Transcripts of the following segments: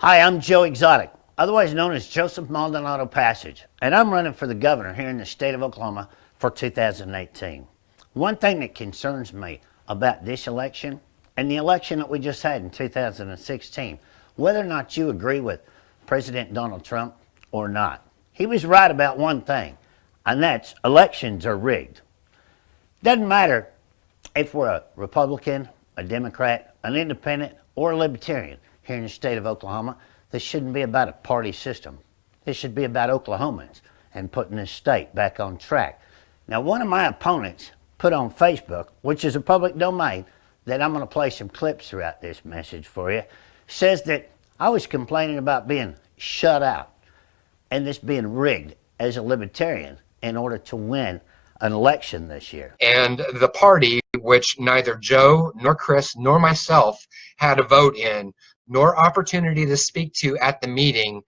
Hi, I'm Joe Exotic, otherwise known as Joseph Maldonado-Passage, and I'm running for the governor here in the state of Oklahoma for 2018. One thing that concerns me about this election and the election that we just had in 2016, whether or not you agree with President Donald Trump or not, he was right about one thing, and that's elections are rigged. Doesn't matter if we're a Republican, a Democrat, an independent, or a libertarian here in the state of Oklahoma. This shouldn't be about a party system. This should be about Oklahomans and putting this state back on track. Now, one of my opponents put on Facebook, which is a public domain, that I'm going to play some clips throughout this message for you, says that I was complaining about being shut out and this being rigged as a libertarian in order to win an election this year. And the party, which neither Joe nor Chris nor myself had a vote in, nor opportunity to speak to at the meeting,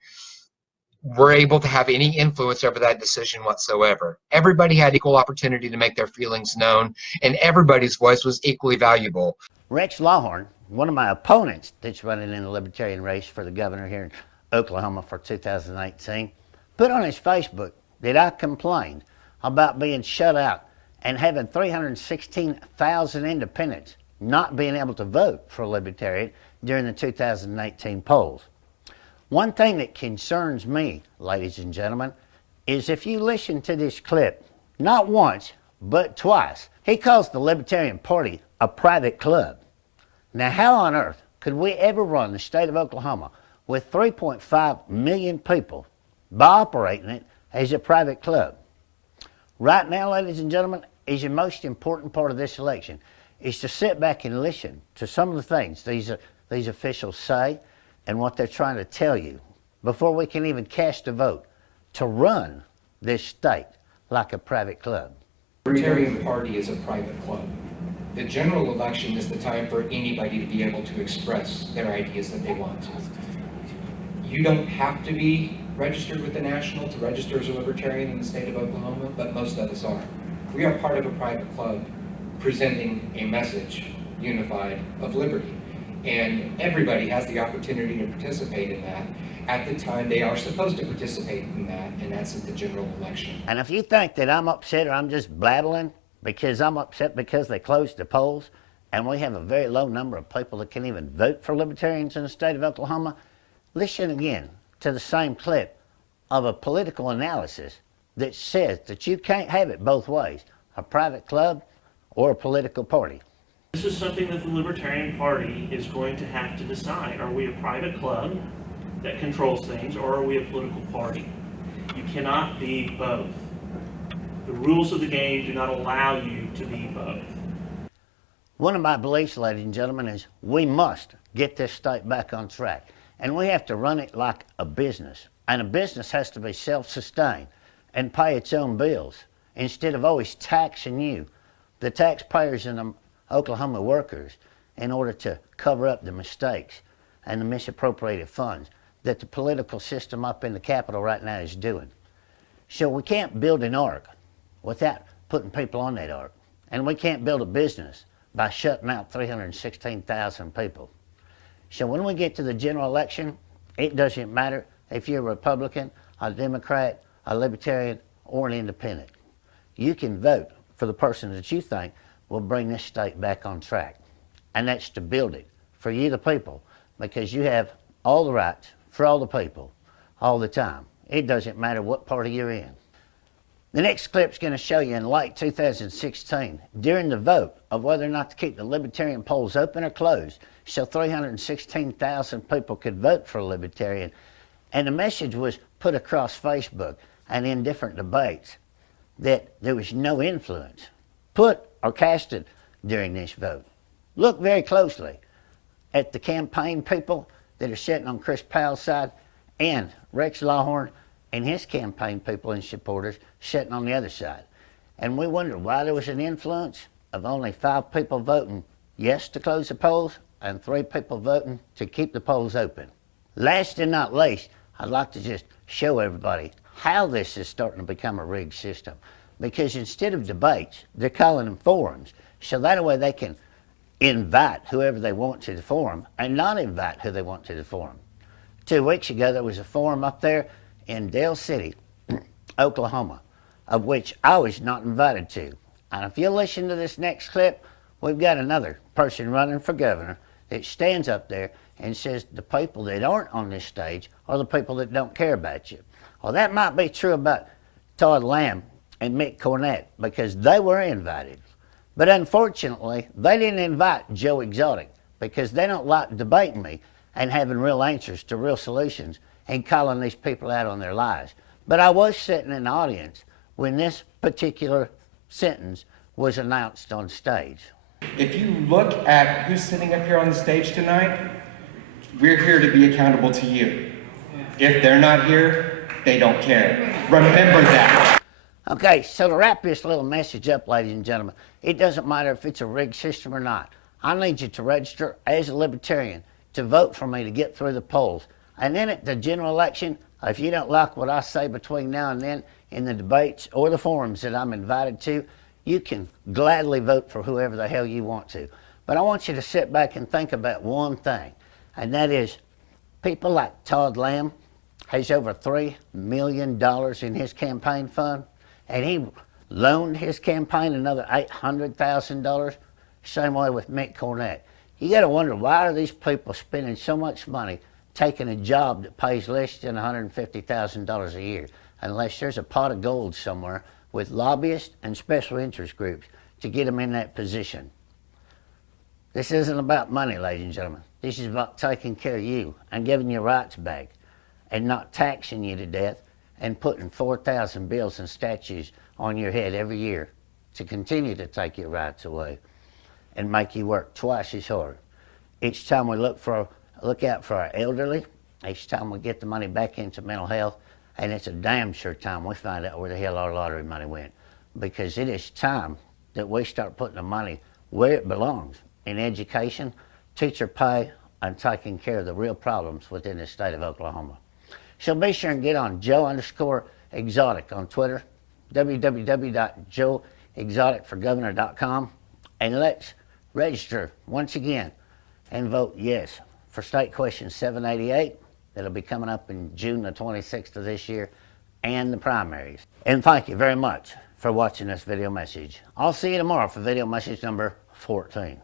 were able to have any influence over that decision whatsoever. Everybody had equal opportunity to make their feelings known, and everybody's voice was equally valuable. Rex Lawhorn, one of my opponents that's running in the libertarian race for the governor here in Oklahoma for 2018, put on his Facebook that I complained about being shut out and having 316,000 independents not being able to vote for a libertarian during the 2018 polls. One thing that concerns me, ladies and gentlemen, is if you listen to this clip, not once, but twice, he calls the Libertarian Party a private club. Now, how on earth could we ever run the state of Oklahoma with 3.5 million people by operating it as a private club? Right now, ladies and gentlemen, is the most important part of this election is to sit back and listen to some of the things these officials say and what they're trying to tell you before we can even cast a vote to run this state like a private club. The Libertarian Party is a private club. The general election is the time for anybody to be able to express their ideas that they want to. You don't have to be registered with the National to register as a libertarian in the state of Oklahoma, but most of us are. We are part of a private club presenting a message, unified, of liberty. And everybody has the opportunity to participate in that at the time they are supposed to participate in that, and that's at the general election. And if you think that I'm upset or I'm just blabbling because I'm upset because they closed the polls and we have a very low number of people that can even vote for libertarians in the state of Oklahoma, listen again to the same clip of a political analysis that says that you can't have it both ways, a private club or a political party. This is something that the Libertarian Party is going to have to decide. Are we a private club that controls things, or are we a political party? You cannot be both. The rules of the game do not allow you to be both. One of my beliefs, ladies and gentlemen, is we must get this state back on track. And we have to run it like a business. And a business has to be self-sustained and pay its own bills instead of always taxing you, the taxpayers and the Oklahoma workers, in order to cover up the mistakes and the misappropriated funds that the political system up in the Capitol right now is doing. So we can't build an ark without putting people on that ark. And we can't build a business by shutting out 316,000 people. So when we get to the general election, it doesn't matter if you're a Republican, a Democrat, a Libertarian, or an Independent. You can vote for the person that you think will bring this state back on track. And that's to build it for you, the people, because you have all the rights for all the people, all the time. It doesn't matter what party you're in. The next clip's going to show you in late 2016, during the vote of whether or not to keep the Libertarian polls open or closed, so 316,000 people could vote for a Libertarian. And the message was put across Facebook and in different debates that there was no influence put or casted during this vote. Look very closely at the campaign people that are sitting on Chris Powell's side and Rex Lawhorn and his campaign people and supporters sitting on the other side. And we wondered why there was an influence of only 5 people voting yes to close the polls and 3 people voting to keep the polls open. Last and not least, I'd like to just show everybody how this is starting to become a rigged system. Because instead of debates, they're calling them forums. So that way they can invite whoever they want to the forum and not invite who they want to the forum. 2 weeks ago, there was a forum up there in Dale City, Oklahoma, of which I was not invited to. And if you listen to this next clip, we've got another person running for governor that stands up there and says the people that aren't on this stage are the people that don't care about you. Well, that might be true about Todd Lamb and Mick Cornett because they were invited. But unfortunately, they didn't invite Joe Exotic because they don't like debating me and having real answers to real solutions and calling these people out on their lies. But I was sitting in the audience when this particular sentence was announced on stage. If you look at who's sitting up here on the stage tonight, we're here to be accountable to you. If they're not here, they don't care. Remember that. Okay, so to wrap this little message up, ladies and gentlemen, it doesn't matter if it's a rigged system or not. I need you to register as a libertarian to vote for me to get through the polls. And then at the general election, if you don't like what I say between now and then in the debates or the forums that I'm invited to, you can gladly vote for whoever the hell you want to. But I want you to sit back and think about one thing, and that is people like Todd Lamb has over $3 million in his campaign fund, and he loaned his campaign another $800,000. Same way with Mick Cornett. You got to wonder, why are these people spending so much money taking a job that pays less than $150,000 a year, unless there's a pot of gold somewhere with lobbyists and special interest groups to get them in that position. This isn't about money, ladies and gentlemen. This is about taking care of you and giving your rights back and not taxing you to death and putting 4,000 bills and statues on your head every year to continue to take your rights away and make you work twice as hard. Each time we look out for our elderly, each time we get the money back into mental health, and it's a damn sure time we find out where the hell our lottery money went. Because it is time that we start putting the money where it belongs, in education, teacher pay, and taking care of the real problems within the state of Oklahoma. So be sure and get on Joe_Exotic on Twitter, www.joeexoticforgovernor.com, and let's register once again and vote yes for State Question 788. That'll be coming up in June the 26th of this year, and the primaries. And thank you very much for watching this video message. I'll see you tomorrow for video message number 14.